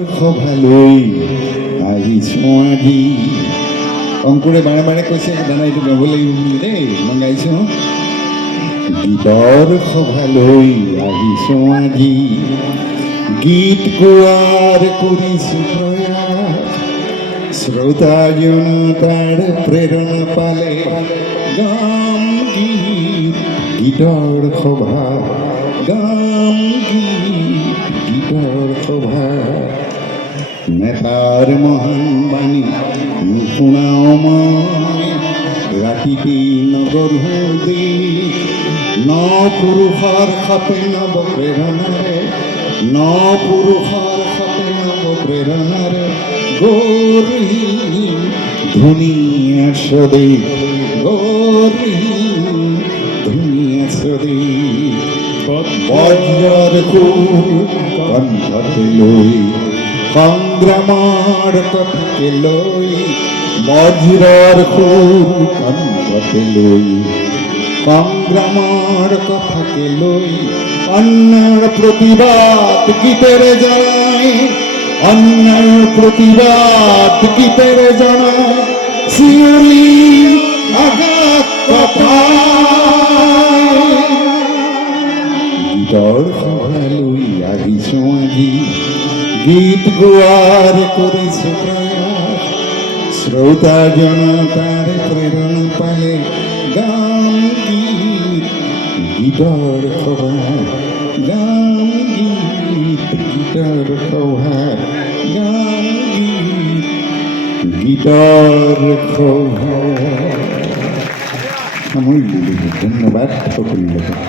ভালোই আহিছো আজি অংকুৰে বাৰে বাৰে কৈছে দাদা এইটো গাব লাগিব বুলি দেই মই গাইছো গীতৰ সভালৈ আহিছো আজি গীত গোৱাৰ কৰিছো প্ৰয়াস শ্ৰোতা জনতাৰ প্ৰেৰণা পালে গাম গীত গীতৰ সভা গাম গীত গীতৰ সভা নেতাৰ মহান বাণী নুশুনাও মই ৰাতিতেই নগঢ়ো দিশ ন পুৰুষৰ সতে নৱ প্ৰেৰণাৰে ন পুৰুষৰ সতে নৱ প্ৰেৰণাৰে গৌৰহীন ধুনীয়া স্বদেশ গৌৰহীন ধুনীয়া স্বদেশ বজ্ৰৰ সুৰ কণ্ঠতে লৈ সংগ্ৰামৰ কথাকে লৈ বজ্ৰৰ সুৰ কণ্ঠতে লৈ সংগ্ৰামৰ কথাকে লৈ অন্যাৰ প্ৰতিবাদ গীতেৰে জনাই অন্যাৰ প্ৰতিবাদ গীতেৰে জনাই শিয়লি আঘাত কপাই গীতৰ সভালৈ আহিছো আজি গীত গোৱাৰ কৰিছো প্ৰয়াস শ্ৰোতা জনতাৰ প্ৰেৰণা পালে গাম গীত গীতৰ সভা গাম গীত গীতৰ সভা গাম গীত গীতৰ সভা সামৰিলোঁ। ধন্যবাদ সকলোকে।